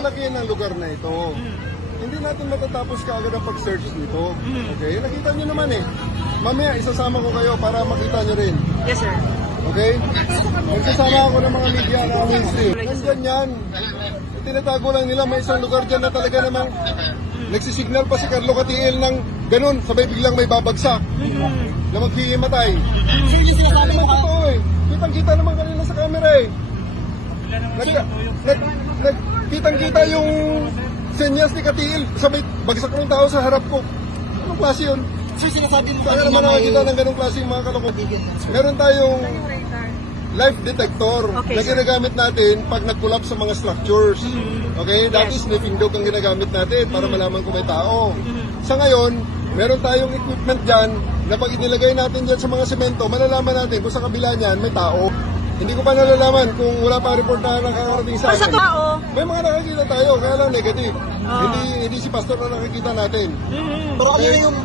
kalalakihan ng lugar na ito. Hindi natin matatapos kaagad ang pag-search dito. Okay? Nakita nyo naman eh. Mamaya, isasama ko kayo para makita nyo rin. Yes, sir. Okay? Magsasama ako ng mga media na mainstream. Nandyan yan. Tinatago lang nila, may isang lugar dyan na talaga namang nagsisignal pa si Carlo Katiil ng ganun, sabay biglang may babagsak na maghihimatay. Hindi naman totoo eh. Kitang-kita naman kanila sa camera eh. Kitang-kita yung senyas ni Katiil, sabay bagsak ng tao sa harap ko. Anong klase yun? Sir, sinasabi mo Saan naman nakakita ng ganung klase yung mga kalokot? Meron tayong life detector na ginagamit natin pag nag-collapse sa mga structures. Okay? Dati sniffing dog ang ginagamit natin para malaman kung may tao. Sa ngayon, meron tayong equipment dyan na pag inilagay natin dyan sa mga semento, malalaman natin kung sa kabila niyan may tao. Hindi ko pa nalalaman kung wala pa reportahan na kakarating sa akin. May mga nakakita tayo, kaya lang negative. Hindi si pastor na nakikita natin. Pero ano yung